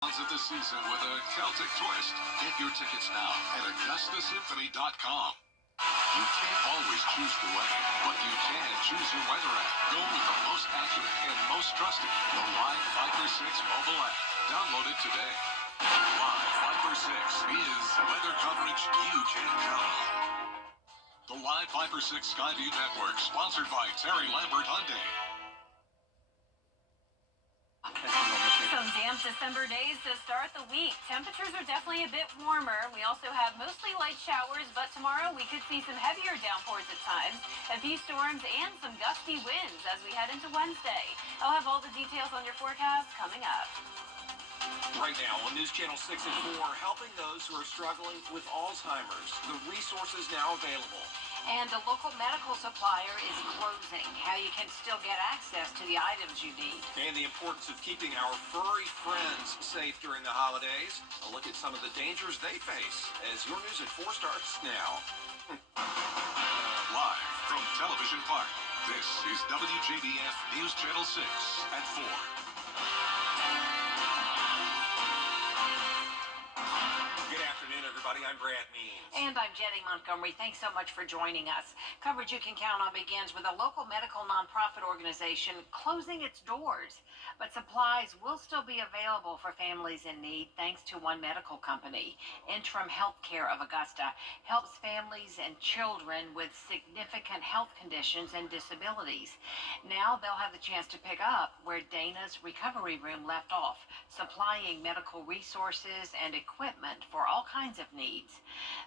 Of the season with a Celtic twist. Get your tickets now at AugustaSymphony.com. You can't always choose the weather, but you can choose your weather app. Go with the most accurate and most trusted, the Live Viper 6 mobile app. Download it today. Live Viper 6 is weather coverage you can count on. The Live Viper 6 Skyview Network, sponsored by Terry Lambert Hyundai. Some damp December days to start the week. Temperatures are definitely a bit warmer. We also have mostly light showers, but tomorrow we could see some heavier downpours at times, a few storms, and some gusty winds as we head into Wednesday. I'll have all the details on your forecast coming up. Right now on News Channel 6 and 4, helping those who are struggling with Alzheimer's. The resources now available. And a local medical supplier is closing. How you can still get access to the items you need. And the importance of keeping our furry friends safe during the holidays. A look at some of the dangers they face as your News at 4 starts now. Live from Television Park, this is WJBF News Channel 6 at 4. I'm Brad Means. And I'm Jenny Montgomery. Thanks so much for joining us. Coverage you can count on begins with a local medical nonprofit organization closing its doors. But supplies will still be available for families in need thanks to one medical company. Interim Healthcare of Augusta helps families and children with significant health conditions and disabilities. Now they'll have the chance to pick up where Dana's recovery room left off, supplying medical resources and equipment for all kinds of needs.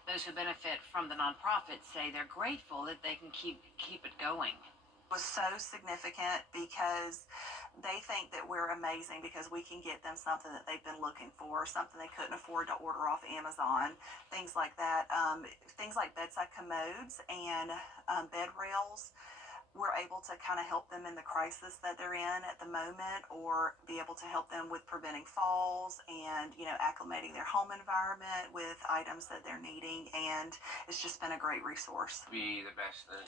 Those who benefit from the nonprofit say they're grateful that they can keep it going. Was so significant because they think that we're amazing because we can get them something that they've been looking for, something they couldn't afford to order off Amazon, things like that. Things like bedside commodes and bed rails. We're able to kind of help them in the crisis that they're in at the moment, or be able to help them with preventing falls and, acclimating their home environment with items that they're needing. And it's just been a great resource. Be the best thing.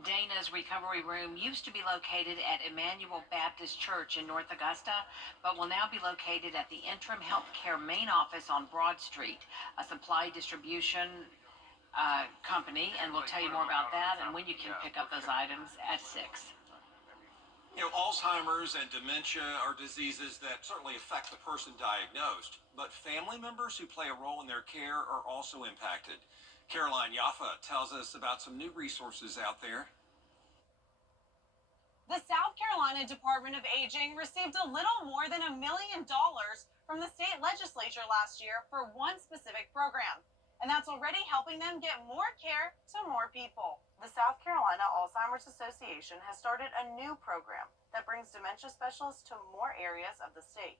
Dana's recovery room used to be located at Emmanuel Baptist Church in North Augusta, but will now be located at the Interim Healthcare main office on Broad Street, a supply distribution company, and we'll tell you more about that and when you can pick up those items at 6. Alzheimer's and dementia are diseases that certainly affect the person diagnosed, but family members who play a role in their care are also impacted. Caroline Yaffa tells us about some new resources out there. The South Carolina Department of Aging received a little more than $1 million from the state legislature last year for one specific program. And that's already helping them get more care to more people. The South Carolina Alzheimer's Association has started a new program that brings dementia specialists to more areas of the state.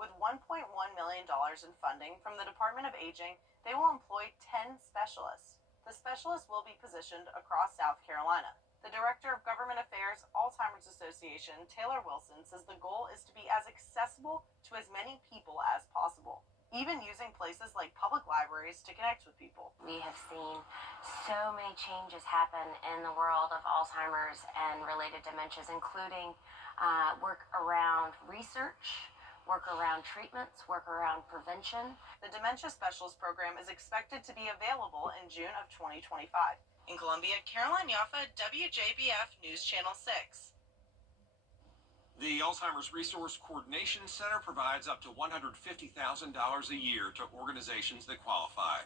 With $1.1 million in funding from the Department of Aging, they will employ 10 specialists. The specialists will be positioned across South Carolina. The Director of Government Affairs, Alzheimer's Association, Taylor Wilson, says the goal is to be as accessible to as many people as possible, even using places like public libraries to connect with people. We have seen so many changes happen in the world of Alzheimer's and related dementias, including work around research, work around treatments, work around prevention. The Dementia Specialist Program is expected to be available in June of 2025. In Columbia, Caroline Yaffa, WJBF News Channel 6. The Alzheimer's Resource Coordination Center provides up to $150,000 a year to organizations that qualify.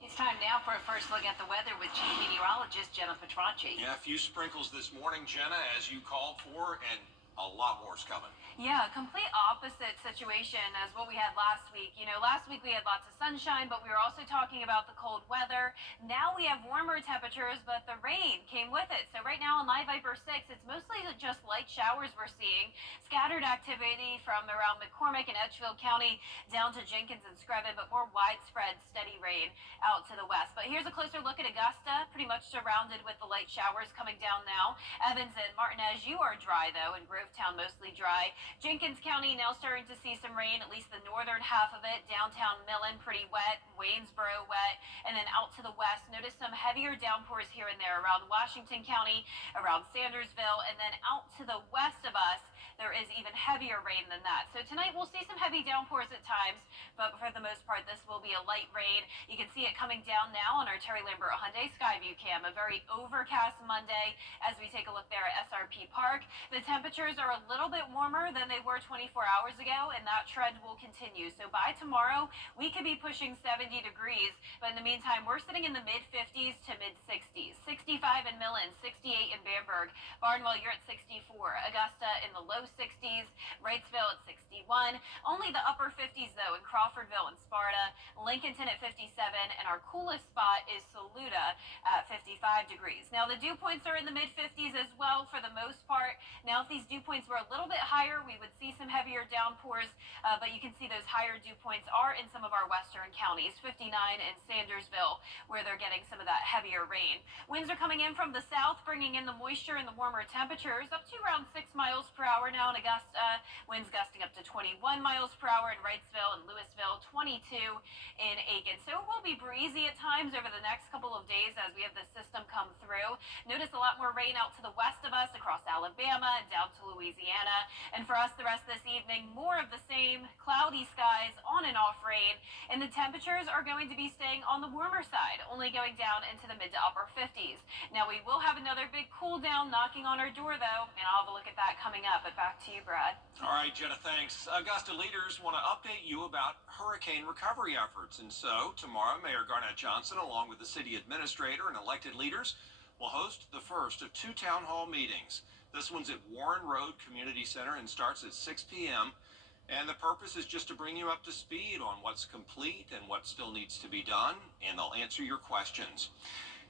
It's time now for a first look at the weather with Chief Meteorologist Jenna Petracci. Yeah, a few sprinkles this morning, Jenna, as you called for, and a lot more is coming. Yeah, complete opposite situation as what we had last week. Last week we had lots of sunshine, but we were also talking about the cold weather. Now we have warmer temperatures, but the rain came with it. So right now on Live Viper 6, it's mostly just light showers we're seeing. Scattered activity from around McCormick and Edgefield County down to Jenkins and Screven, but more widespread steady rain out to the west. But here's a closer look at Augusta, pretty much surrounded with the light showers coming down now. Evans and Martinez, you are dry though, and Grovetown mostly dry. Jenkins County now starting going to see some rain, at least the northern half of it. Downtown Millen, pretty wet. Waynesboro, wet. And then out to the west, notice some heavier downpours here and there around Washington County, around Sandersville, and then out to the west of us, there is even heavier rain than that. So tonight we'll see some heavy downpours at times, but for the most part, this will be a light rain. You can see it coming down now on our Terry Lambert Hyundai Skyview cam. A very overcast Monday as we take a look there at SRP Park. The temperatures are a little bit warmer than they were 24 hours ago, and that trend will continue. So by tomorrow, we could be pushing 70 degrees, but in the meantime, we're sitting in the mid-50s to mid-60s. 65 in Millen, 68 in Bamberg. Barnwell, you're at 64. Augusta in the low 60s. Wrightsville at 61. Only the upper 50s, though, in Crawfordville and Sparta. Lincolnton at 57, and our coolest spot is Saluda at 55 degrees. Now, the dew points are in the mid-50s as well for the most part. Now, if these dew points were a little bit higher, we would see some heavier downpours, but you can see those higher dew points are in some of our western counties, 59 in Sandersville, where they're getting some of that heavier rain. Winds are coming in from the south, bringing in the moisture and the warmer temperatures, up to around 6 miles per hour now in Augusta. Winds gusting up to 21 miles per hour in Wrightsville and Louisville, 22 in Aiken. So it will be breezy at times over the next couple of days as we have this system come through. Notice a lot more rain out to the west of us, across Alabama and down to Louisiana. And for us, the rest of this evening, more of the same, cloudy skies, on and off rain. And the temperatures are going to be staying on the warmer side, only going down into the mid to upper 50s. Now, we will have another big cool down knocking on our door, though, and I'll have a look at that coming up. But back to you, Brad. All right, Jenna, thanks. Augusta leaders want to update you about hurricane recovery efforts. And so tomorrow, Mayor Garnett Johnson, along with the city administrator and elected leaders, will host the first of 2 town hall meetings. This one's at Warren Road Community Center and starts at 6 p.m. And the purpose is just to bring you up to speed on what's complete and what still needs to be done, and they'll answer your questions.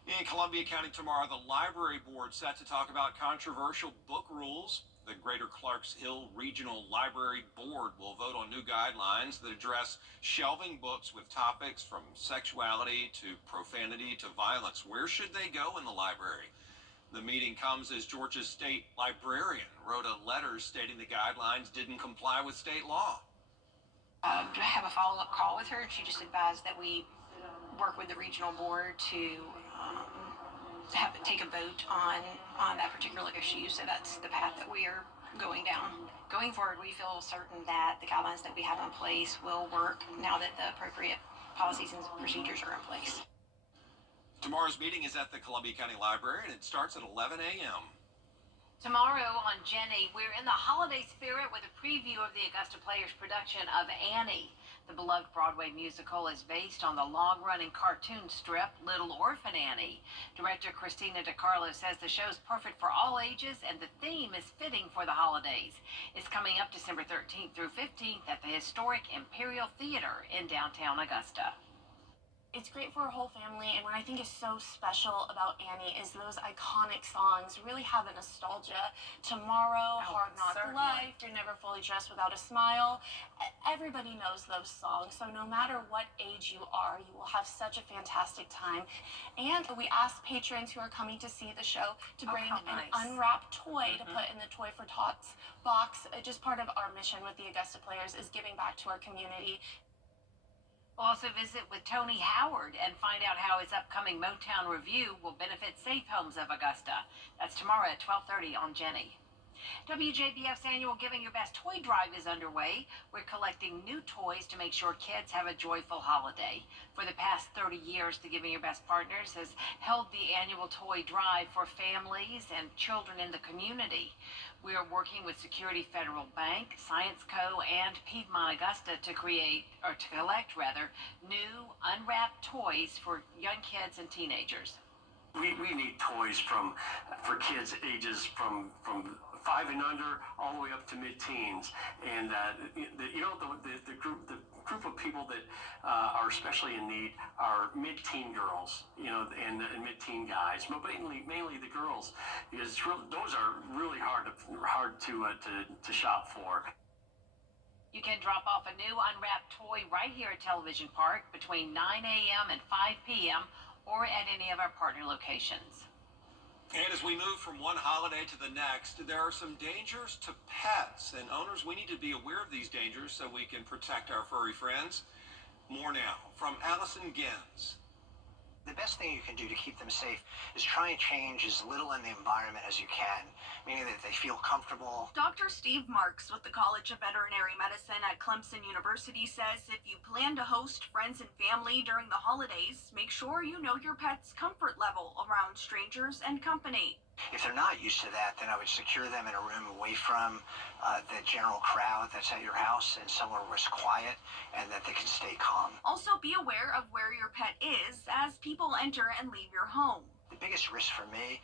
In Columbia County tomorrow, the library board set to talk about controversial book rules. The Greater Clarks Hill Regional Library Board will vote on new guidelines that address shelving books with topics from sexuality to profanity to violence. Where should they go in the library? The meeting comes as Georgia's state librarian wrote a letter stating the guidelines didn't comply with state law. Have a follow-up call with her. She just advised that we work with the regional board to take a vote on that particular issue. So that's the path that we are going down. Going forward, we feel certain that the guidelines that we have in place will work now that the appropriate policies and procedures are in place. Tomorrow's meeting is at the Columbia County Library, and it starts at 11 a.m. Tomorrow on Jenny, we're in the holiday spirit with a preview of the Augusta Players production of Annie. The beloved Broadway musical is based on the long-running cartoon strip Little Orphan Annie. Director Christina DiCarlo says the show's perfect for all ages and the theme is fitting for the holidays. It's coming up December 13th through 15th at the historic Imperial Theater in downtown Augusta. It's great for a whole family, and what I think is so special about Annie is those iconic songs really have a nostalgia. Tomorrow, Hard Knock Life, You're Never Fully Dressed Without a Smile. Everybody knows those songs, so no matter what age you are, you will have such a fantastic time. And we ask patrons who are coming to see the show to bring an unwrapped toy to put in the Toy for Tots box. Just part of our mission with the Augusta Players is giving back to our community. We'll also visit with Tony Howard and find out how his upcoming Motown review will benefit Safe Homes of Augusta. That's tomorrow at 12:30 on Jenny. WJBF's annual Giving Your Best Toy Drive is underway. We're collecting new toys to make sure kids have a joyful holiday. For the past 30 years, the Giving Your Best Partners has held the annual toy drive for families and children in the community. We are working with Security Federal Bank, Science Co., and Piedmont Augusta to collect new unwrapped toys for young kids and teenagers. We need toys for kids ages from 5 and under all the way up to mid-teens, and the group of people that are especially in need are mid-teen girls, and mid-teen guys, but mainly the girls, because those are really hard to shop for. You can drop off a new unwrapped toy right here at Television Park between 9 a.m. and 5 p.m. or at any of our partner locations. And as we move from one holiday to the next, there are some dangers to pets. And owners, we need to be aware of these dangers so we can protect our furry friends. More now from Allison Gens. The best thing you can do to keep them safe is try and change as little in the environment as you can, meaning that they feel comfortable. Dr. Steve Marks with the College of Veterinary Medicine at Clemson University says if you plan to host friends and family during the holidays, make sure you know your pet's comfort level around strangers and company. If they're not used to that, then I would secure them in a room away from the general crowd that's at your house and somewhere where it's quiet and that they can stay calm. Also be aware of where your pet is as people enter and leave your home. The biggest risk for me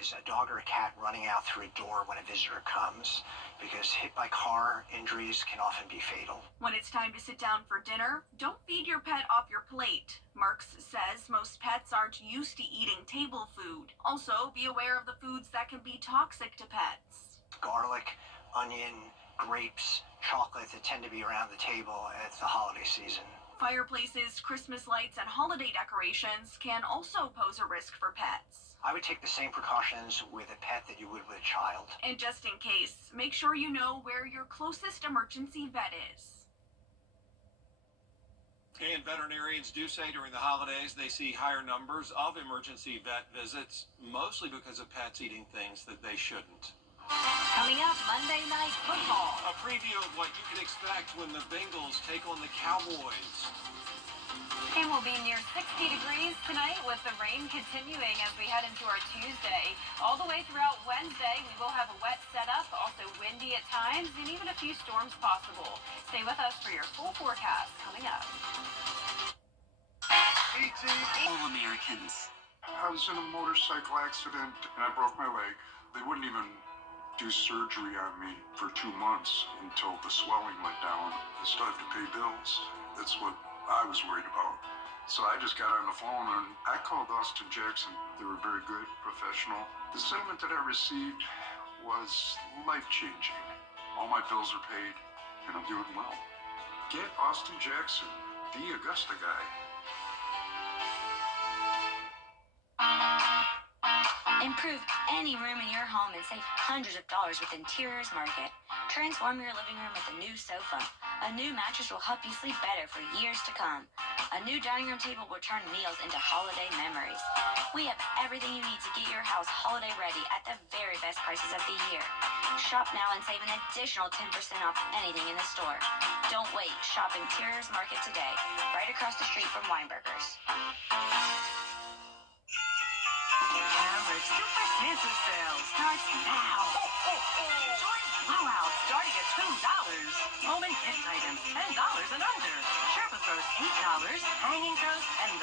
is a dog or a cat running out through a door when a visitor comes, because hit by car injuries can often be fatal. When it's time to sit down for dinner, don't feed your pet off your plate. Marks says most pets aren't used to eating table food. Also, be aware of the foods that can be toxic to pets. Garlic, onion, grapes, chocolate that tend to be around the table at the holiday season. Fireplaces, Christmas lights, and holiday decorations can also pose a risk for pets. I would take the same precautions with a pet that you would with a child. And just in case, make sure you know where your closest emergency vet is. And veterinarians do say during the holidays they see higher numbers of emergency vet visits, mostly because of pets eating things that they shouldn't. Coming up, Monday Night Football. A preview of what you can expect when the Bengals take on the Cowboys. And we'll be near 60 degrees tonight with the rain continuing as we head into our Tuesday. All the way throughout Wednesday, we will have a wet setup, also windy at times, and even a few storms possible. Stay with us for your full forecast coming up. All Americans. I was in a motorcycle accident and I broke my leg. They wouldn't even do surgery on me for 2 months until the swelling went down. I still have to pay bills. That's what I was worried about. So I just got on the phone and I called Austin Jackson. They were very good, professional. The settlement that I received was life-changing. All my bills are paid and I'm doing well. Get Austin Jackson, the Augusta guy. Improve any room in your home and save hundreds of dollars with Interiors Market. Transform your living room with a new sofa. A new mattress will help you sleep better for years to come. A new dining room table will turn meals into holiday memories. We have everything you need to get your house holiday ready at the very best prices of the year. Shop now and save an additional 10% off anything in the store. Don't wait. Shop Interiors Market today, right across the street from Weinberger's. Hammer Super Santa sale starts now. Join blowout starting at $2. Home and gift items $10 and under. Sherpa throws $8. Hanging throws $10.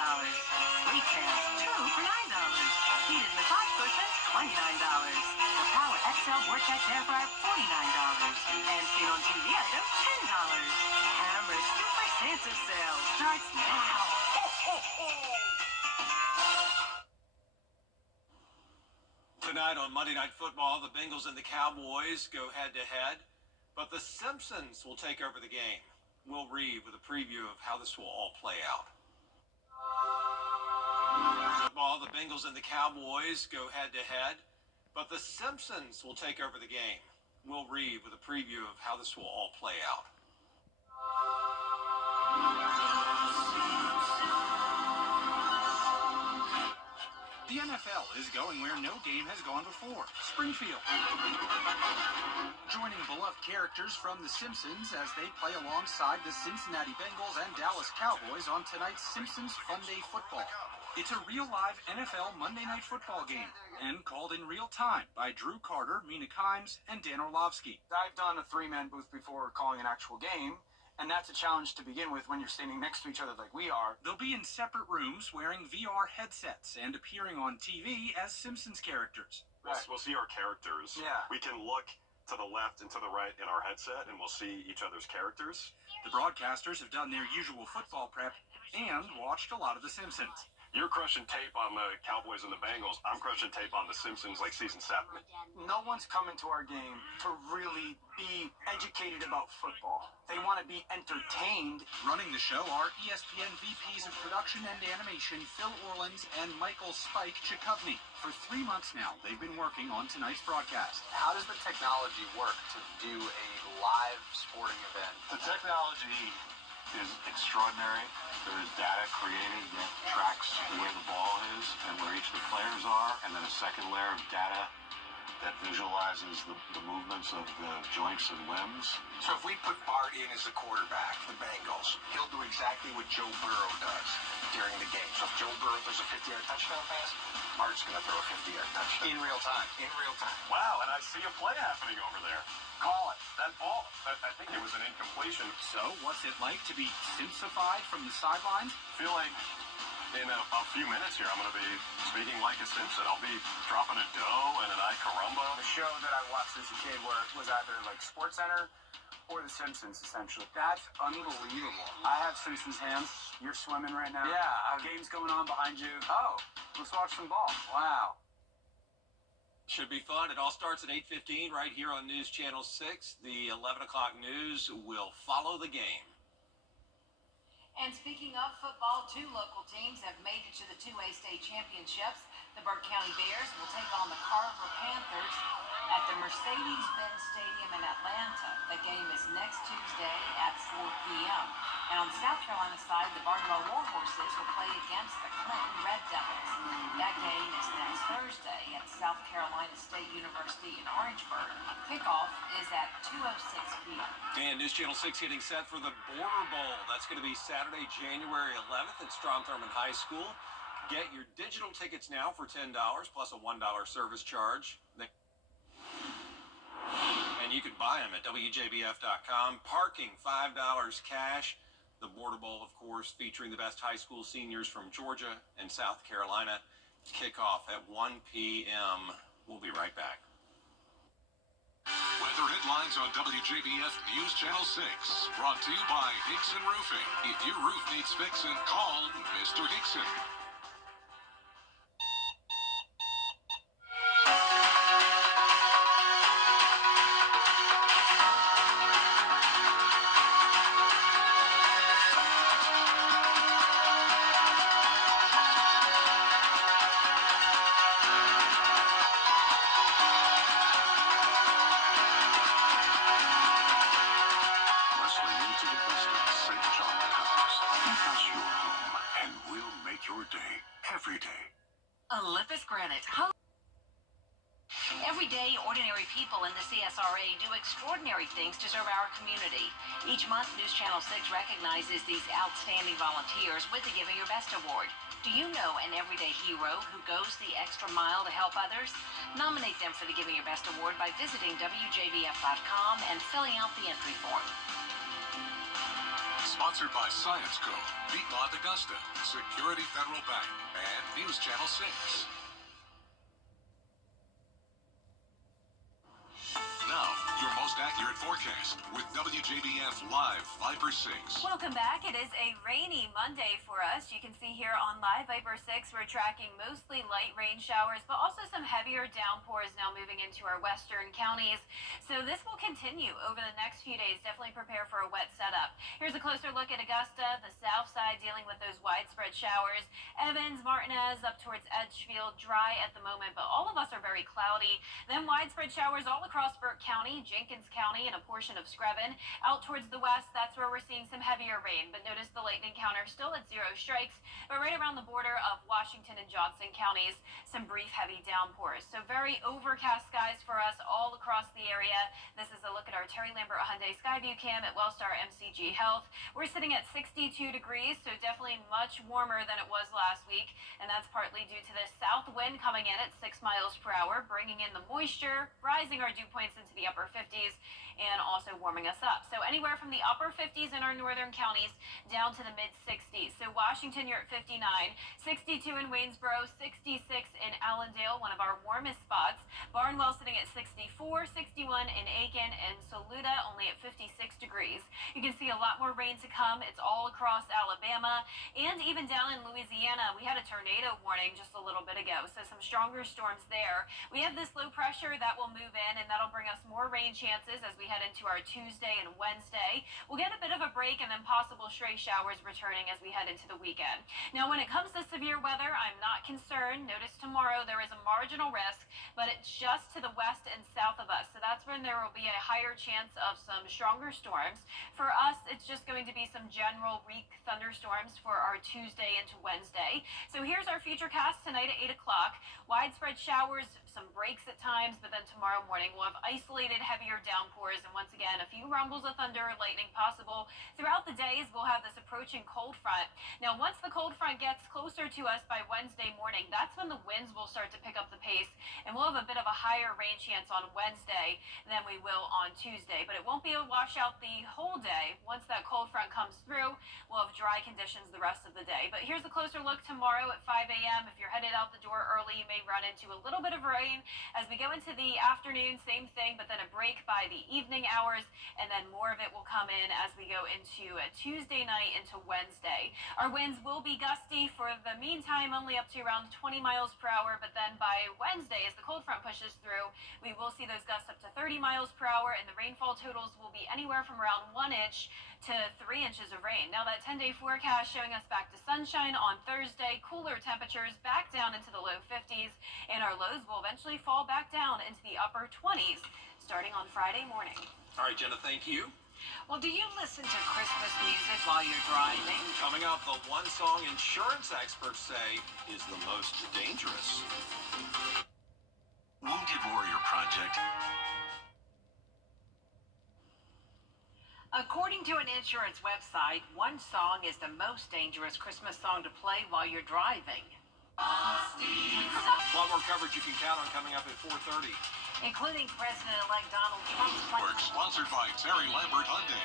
Retail 2 for $9. Heated massage cushion $29. The Power XL Vortex Air Fryer $49. And seen on TV items $10. Hammer Super Santa sale starts now. Tonight on Monday Night Football, the Bengals and the Cowboys go head-to-head, but the Simpsons will take over the game. Will Reeve with a preview of how this will all play out. Football, the Bengals and the Cowboys go head-to-head, but the Simpsons will take over the game. Will Reeve with a preview of how this will all play out. The NFL is going where no game has gone before, Springfield. Joining beloved characters from The Simpsons as they play alongside the Cincinnati Bengals and Dallas Cowboys on tonight's Simpsons Fun Day Football. It's a real live NFL Monday Night Football game and called in real time by Drew Carter, Mina Kimes, and Dan Orlovsky. I've done a three-man booth before calling an actual game. And that's a challenge to begin with when you're standing next to each other like we are. They'll be in separate rooms wearing VR headsets and appearing on TV as Simpsons characters. We'll see our characters. Yeah. We can look to the left and to the right in our headset, and we'll see each other's characters. The broadcasters have done their usual football prep and watched a lot of The Simpsons. You're crushing tape on the Cowboys and the Bengals. I'm crushing tape on The Simpsons like season 7. No one's coming to our game to really be educated about football. They want to be entertained. Running the show are ESPN VPs of production and animation Phil Orlins and Michael Spike Chikuvny. For 3 months now, they've been working on tonight's broadcast. How does the technology work to do a live sporting event? The technology is extraordinary. There is data created that tracks where the ball is and where each of the players are, and then a second layer of data that visualizes the movements of the joints and limbs. So if we put Bart in as the quarterback, the Bengals, he'll do exactly what Joe Burrow does during the game. So if Joe Burrow throws a 50-yard touchdown pass, Bart's going to throw a 50-yard touchdown. In real time. In real time. Wow, and I see a play happening over there. Call it. That ball, I think it was an incompletion. So, what's it like to be Simsified from the sidelines? Feel like in a few minutes here, I'm going to be speaking like a Simpson. I'll be dropping a dough and an ay caramba. The show that I watched as a kid where it was either like SportsCenter or The Simpsons, essentially. That's unbelievable. I have Simpsons hands. You're swimming right now. Yeah. Game's going on behind you. Oh, let's watch some ball. Wow. Should be fun. It all starts at 8:15 right here on News Channel 6. The 11 o'clock news will follow the game. And speaking of football, 2 local teams have made it to the 2A state championships. The Burke County Bears will take on the Carver Panthers at the Mercedes-Benz Stadium in Atlanta. The game is next Tuesday at 4 p.m. And on the South Carolina side, the Barnwell Warhorses will play against the Clinton Red Devils. That game is next Thursday at South Carolina State University in Orangeburg. Kickoff is at 2:06 p.m. And News Channel 6 getting set for the Border Bowl. That's going to be Saturday, January 11th at Strom Thurmond High School. Get your digital tickets now for $10 plus a $1 service charge. And you can buy them at WJBF.com. Parking, $5 cash. The Border Bowl, of course, featuring the best high school seniors from Georgia and South Carolina. Kickoff at 1 p.m. We'll be right back. Weather headlines on WJBF News Channel 6. Brought to you by Hickson Roofing. If your roof needs fixing, call Mr. Hickson. Everyday, ordinary people in the CSRA do extraordinary things to serve our community. Each month, News Channel 6 recognizes these outstanding volunteers with the Giving Your Best Award. Do you know an everyday hero who goes the extra mile to help others? Nominate them for the Giving Your Best Award by visiting WJBF.com and filling out the entry form. Sponsored by Science Co., Piedmont Augusta, Security Federal Bank, and News Channel 6. Now, your most accurate forecast with WJBF Live Viper 6. Welcome back. It is a rainy Monday for us. You can see here on Live Viper 6, we're tracking mostly light rain showers, but also some heavier downpours now moving into our western counties. So this will continue over the next few days. Definitely prepare for a wet setup. Here's a closer look at Augusta, the south side dealing with those widespread showers. Evans, Martinez, up towards Edgefield, dry at the moment, but all of us are very cloudy. Then widespread showers all across Burke County, Jenkins County, and a portion of Screven. Out towards the west, that's where we're seeing some heavier rain, but notice the lightning counter still at 0 strikes. But right around the border of Washington and Johnson counties, some brief heavy downpours. So very overcast skies for us all across the area. This is a look at our Terry Lambert Hyundai Skyview cam at Wellstar MCG Health. We're sitting at 62 degrees, so definitely much warmer than it was last week, and that's partly due to the south wind coming in at 6 miles per hour, bringing in the moisture, rising our dew points into the upper 50s, and also warming us up. So anywhere from the upper 50s in our northern counties down to the mid-60s. So Washington, you're at 59, 62 in Waynesboro, 66 in Allendale, one of our warmest spots. Barnwell sitting at 64, 61 in Aiken, and Saluda only at 56 degrees. You can see a lot more rain to come. It's all across Alabama and even down in Louisiana. We had a tornado warning just a little bit ago, so some stronger storms there. We have this low pressure that will move in, and that'll bring us more rain chances as we head into our Tuesday and Wednesday. We'll get a bit of a break and then possible stray showers returning as we head into the weekend. Now, when it comes to severe weather, I'm not concerned. Notice tomorrow there is a marginal risk, but it's just to the west and south of us. So that's when there will be a higher chance of some stronger storms. For us, it's just going to be some general weak thunderstorms for our Tuesday into Wednesday. So here's our futurecast tonight at 8 o'clock. Widespread showers, some breaks at times, but then tomorrow morning we'll have isolated heavier downpours, and once again a few rumbles of thunder, lightning possible throughout the days. We'll have this approaching cold front. Now, once the cold front gets closer to us by Wednesday morning, that's when the winds will start to pick up the pace, and we'll have a bit of a higher rain chance on Wednesday than we will on Tuesday. But it won't be a washout the whole day. Once that cold front comes through, we'll have dry conditions the rest of the day. But here's a closer look tomorrow at 5 a.m. If you're headed out the door early, you may run into a little bit of rain. As we go into the afternoon, same thing, but then a break by the evening hours, and then more of it will come in as we go into Tuesday night into Wednesday. Our winds will be gusty for the meantime, only up to around 20 miles per hour, but then by Wednesday, as the cold front pushes through, we will see those gusts up to 30 miles per hour, and the rainfall totals will be anywhere from around 1 inch to 3 inches of rain. Now, that 10-day forecast showing us back to sunshine on Thursday, cooler temperatures back down into the low 50s, and our lows will eventually fall back down into the upper 20s starting on Friday morning. All right, Jenna, thank you. Well, do you listen to Christmas music while you're driving? Coming up, the one song insurance experts say is the most dangerous. Wounded Warrior Project. According to an insurance website, one song is the most dangerous Christmas song to play while you're driving. A lot more coverage you can count on coming up at 4:30. Including President-elect Donald Trump's Work sponsored by Terry Lambert Hyundai.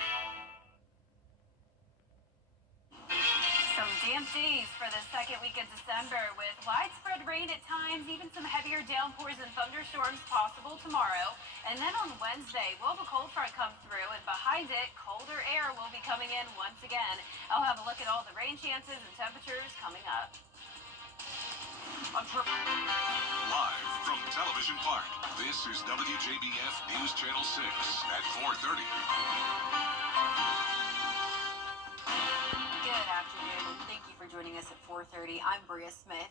Some damp days for the second week of December with widespread rain at times, even some heavier downpours and thunderstorms possible tomorrow. And then on Wednesday, we'll have a cold front come through, and behind it, colder air will be coming in once again. I'll have a look at all the rain chances and temperatures coming up. Live from Television Park, this is WJBF News Channel 6 at 4:30. Good afternoon, and thank you for joining us at 4:30. I'm Bria Smith.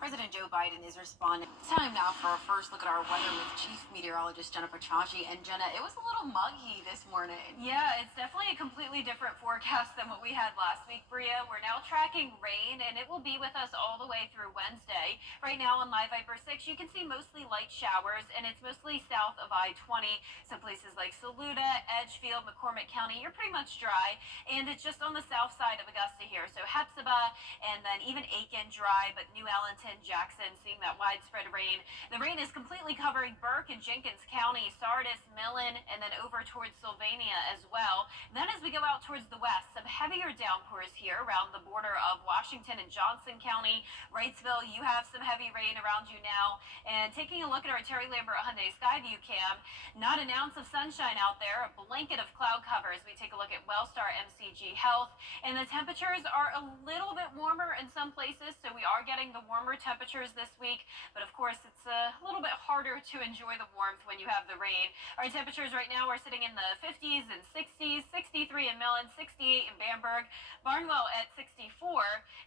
President Joe Biden is responding. Time now for our first look at our weather with Chief Meteorologist Jenna Petracci. And Jenna, it was a little muggy this morning. Yeah, it's definitely a completely different forecast than what we had last week, Bria. We're now tracking rain, and it will be with us all the way through Wednesday. Right now on Live Viper 6, you can see mostly light showers, and it's mostly south of I-20. Some places like Saluda, Edgefield, McCormick County, you're pretty much dry, and it's just on the south side of Augusta here. So Hepzibah, and then even Aiken dry, but New Allenton, Jackson seeing that widespread rain. The rain is completely covering Burke and Jenkins County, Sardis, Millen, and then over towards Sylvania as well. Then as we go out towards the west, some heavier downpours here around the border of Washington and Johnson County. Wrightsville, you have some heavy rain around you now. And taking a look at our Terry Lambert Hyundai Skyview cam, not an ounce of sunshine out there, a blanket of cloud cover as we take a look at Wellstar MCG Health. And the temperatures are a little bit warmer in some places, so we are getting the warmer temperatures this week, but of course it's a little bit harder to enjoy the warmth when you have the rain. Our temperatures right now are sitting in the 50s and 60s, 63 in Millen, 68 in Bamberg, Barnwell at 64,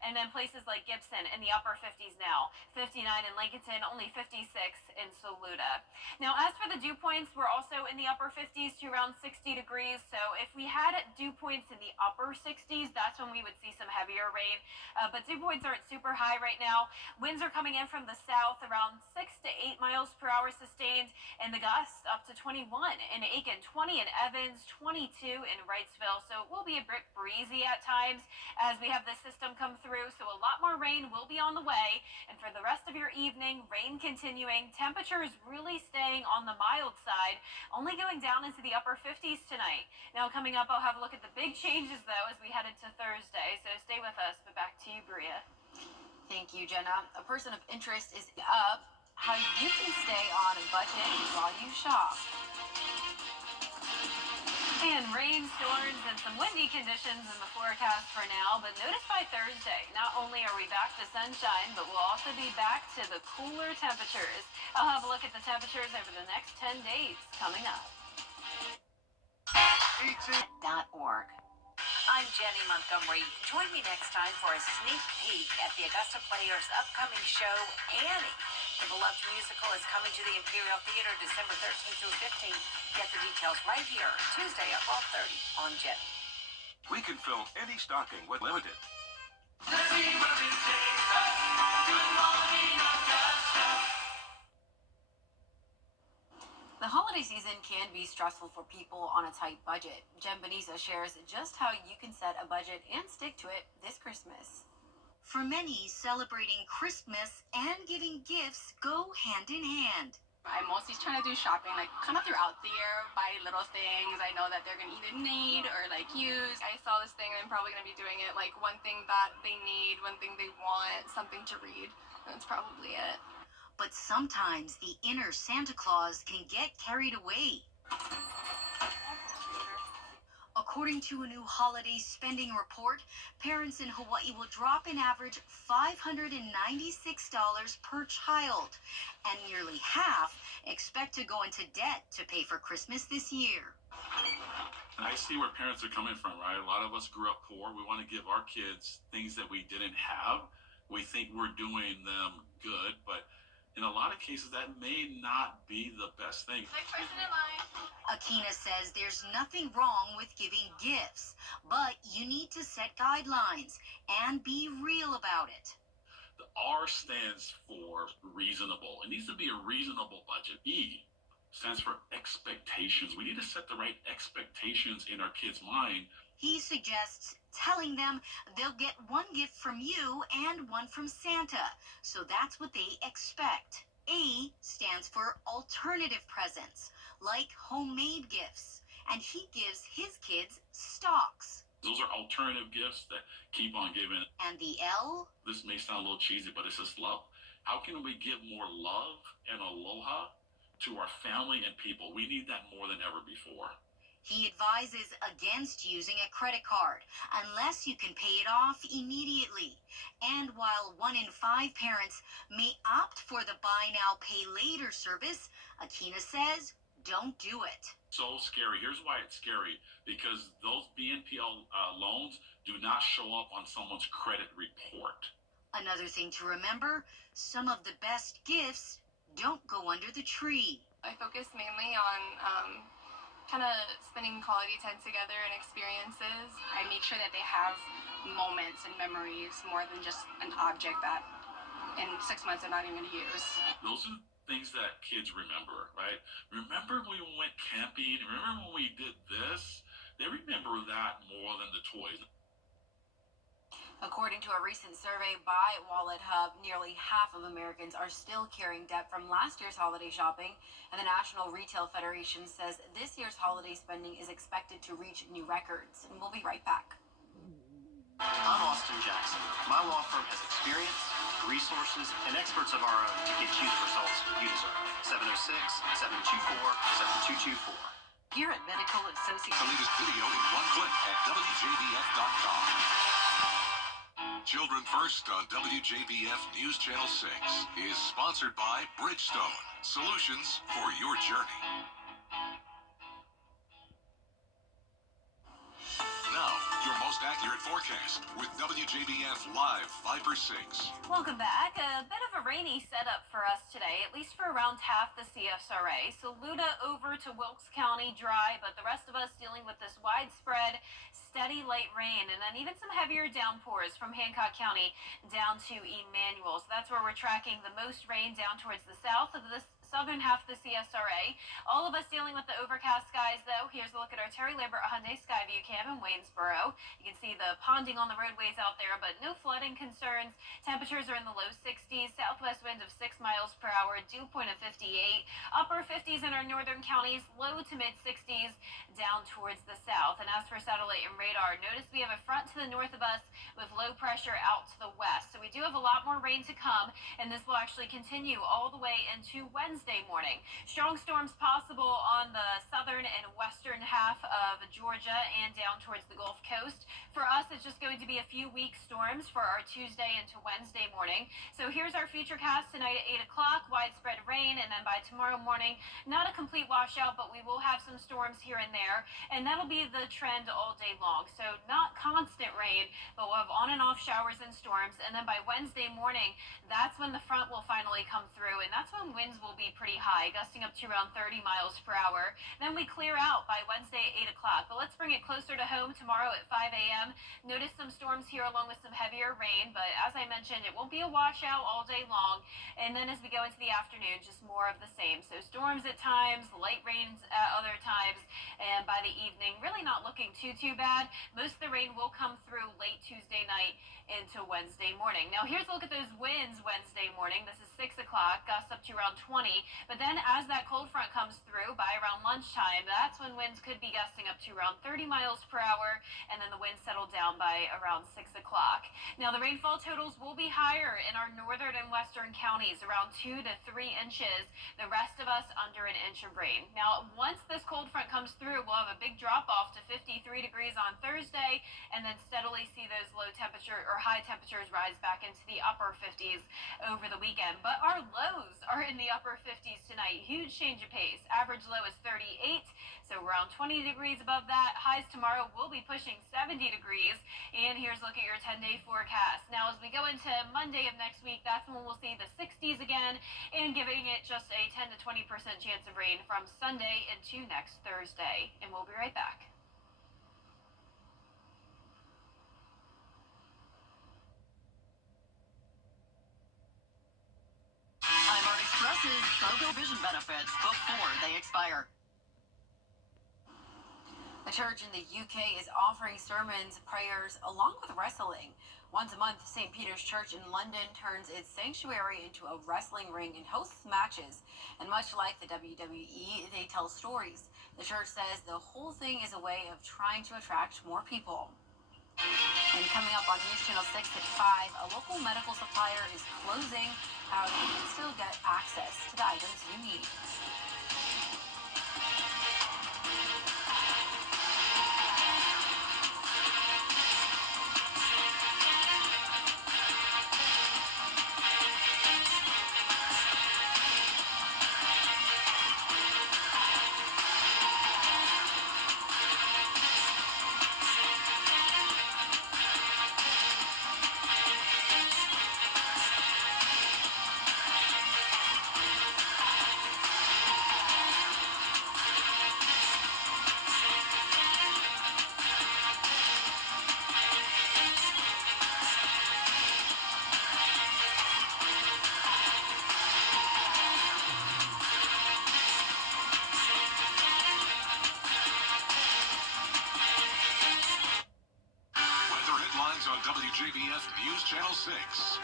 and then places like Gibson in the upper 50s now, 59 in Lincolnton, only 56 in Saluda. Now as for the dew points, we're also in the upper 50s to around 60 degrees, so if we had dew points in the upper 60s, that's when we would see some heavier rain, but dew points aren't super high right now. Winds are coming in from the south around 6 to 8 miles per hour sustained, and the gusts up to 21 in Aiken, 20 in Evans, 22 in Wrightsville. So it will be a bit breezy at times as we have this system come through. So a lot more rain will be on the way. And for the rest of your evening, rain continuing. Temperatures really staying on the mild side, only going down into the upper 50s tonight. Now coming up, I'll have a look at the big changes though as we head into Thursday. So stay with us, but back to you, Bria. Thank you, Jenna. A person of interest is up how you can stay on a budget while you shop. And rain, storms, and some windy conditions in the forecast for now, but notice by Thursday, not only are we back to sunshine, but we'll also be back to the cooler temperatures. I'll have a look at the temperatures over the next 10 days coming up. .org. I'm Jenny Montgomery. Join me next time for a sneak peek at the Augusta Players' upcoming show, Annie. The beloved musical is coming to the Imperial Theater December 13th through 15th. Get the details right here, Tuesday at 12:30 on Jenny. We can fill any stocking with limited. The holiday season can be stressful for people on a tight budget. Jen Benisa shares just how you can set a budget and stick to it this Christmas. For many, celebrating Christmas and giving gifts go hand in hand. I'm mostly trying to do shopping, like kind of throughout the year, buy little things I know that they're going to either need or like use. I saw this thing and I'm probably going to be doing it, like one thing that they need, one thing they want, something to read. That's probably it. But sometimes the inner Santa Claus can get carried away. According to a new holiday spending report, parents in Hawaii will drop an average $596 per child, and nearly half expect to go into debt to pay for Christmas this year. I see where parents are coming from, right? A lot of us grew up poor. We want to give our kids things that we didn't have. We think we're doing them good, but in a lot of cases, that may not be the best thing. Next person in line. Akina says there's nothing wrong with giving gifts, but you need to set guidelines and be real about it. The R stands for reasonable. It needs to be a reasonable budget. E stands for expectations. We need to set the right expectations in our kids' mind. He suggests telling them they'll get one gift from you and one from Santa, so that's what they expect. A stands for alternative presents, like homemade gifts, and he gives his kids stocks. Those are alternative gifts that keep on giving. And the L? This may sound a little cheesy, but it's just love. How can we give more love and aloha to our family and people? We need that more than ever before. He advises against using a credit card unless you can pay it off immediately. And while 1 in 5 parents may opt for the buy now, pay later service, Akina says, don't do it. So scary. Here's why it's scary. Because those BNPL loans do not show up on someone's credit report. Another thing to remember, some of the best gifts don't go under the tree. I focus mainly on kind of spending quality time together and experiences. I make sure that they have moments and memories more than just an object that in 6 months they're not even going to use. Those are things that kids remember, right? Remember when we went camping? Remember when we did this? They remember that more than the toys. According to a recent survey by Wallet Hub, nearly half of Americans are still carrying debt from last year's holiday shopping, and the National Retail Federation says this year's holiday spending is expected to reach new records. And we'll be right back. I'm Austin Jackson. My law firm has experience, resources, and experts of our own to get you the results you deserve. 706-724-7224. Here at Medical Associates. The latest video in one click at WJBF.com. Children First on WJBF News Channel 6 is sponsored by Bridgestone, solutions for your journey. Now, your most accurate forecast with WJBF Live 5 or 6. Welcome back. A bit of a rainy setup for us today, at least for around half the CSRA. Saluda over to Wilkes County dry, but the rest of us dealing with this widespread, steady light rain, and then even some heavier downpours from Hancock County down to Emmanuel. So that's where we're tracking the most rain down towards the south of this southern half of the CSRA. All of us dealing with the overcast skies, though. Here's a look at our Terry Lambert Hyundai Skyview cam in Waynesboro. You can see the ponding on the roadways out there, but no flooding concerns. Temperatures are in the low 60s, southwest wind of 6 miles per hour, dew point of 58, upper 50s in our northern counties, low to mid 60s down towards the south. And as for satellite and radar, notice we have a front to the north of us with low pressure out to the west. So we do have a lot more rain to come, and this will actually continue all the way into Wednesday morning. Strong storms possible on the southern and western half of Georgia and down towards the Gulf Coast. For us, it's just going to be a few weak storms for our Tuesday into Wednesday morning. So here's our futurecast tonight at 8 o'clock, widespread rain, and then by tomorrow morning, not a complete washout, but we will have some storms here and there, and that'll be the trend all day long. So not constant rain, but we'll have on and off showers and storms, and then by Wednesday morning, that's when the front will finally come through, and that's when winds will be pretty high, gusting up to around 30 miles per hour. Then we clear out by Wednesday at 8 o'clock, but let's bring it closer to home tomorrow at 5 a.m. Notice some storms here along with some heavier rain, but as I mentioned, it won't be a washout all day long, and then as we go into the afternoon, just more of the same. So storms at times, light rains at other times, and by the evening, really not looking too bad. Most of the rain will come through late Tuesday night into Wednesday morning. Now here's a look at those winds Wednesday morning. This is 6 o'clock, gusts up to around 20, but then as that cold front comes through by around lunchtime, that's when winds could be gusting up to around 30 miles per hour, and then the winds settle down by around 6 o'clock. Now the rainfall totals will be higher in our northern and western counties, around 2 to 3 inches. The rest of us under an inch of rain. Now once this cold front comes through, we'll have a big drop off to 53 degrees on Thursday, and then steadily see those low temperature or high temperatures rise back into the upper 50s over the weekend. But our lows are in the upper 50s tonight. Huge change of pace. Average low is 38, so around 20 degrees above that. Highs tomorrow will be pushing 70 degrees. And here's a look at your 10-day forecast. Now as we go into Monday of next week, that's when we'll see the 60s again, and giving it just a 10 to 20% chance of rain from Sunday into next Thursday. And we'll be right back. Highmark Express's BOGO vision benefits before they expire. A church in the UK is offering sermons, prayers, along with wrestling. Once a month, St. Peter's Church in London turns its sanctuary into a wrestling ring and hosts matches. And much like the WWE, they tell stories. The church says the whole thing is a way of trying to attract more people. And coming up on News Channel 6 at 5, a local medical supplier is closing. However, you can still get access to the items you need. On WJBF News Channel 6,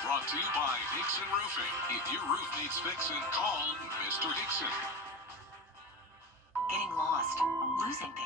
brought to you by Hickson Roofing. If your roof needs fixing, call Mr. Hickson. Getting lost, losing things.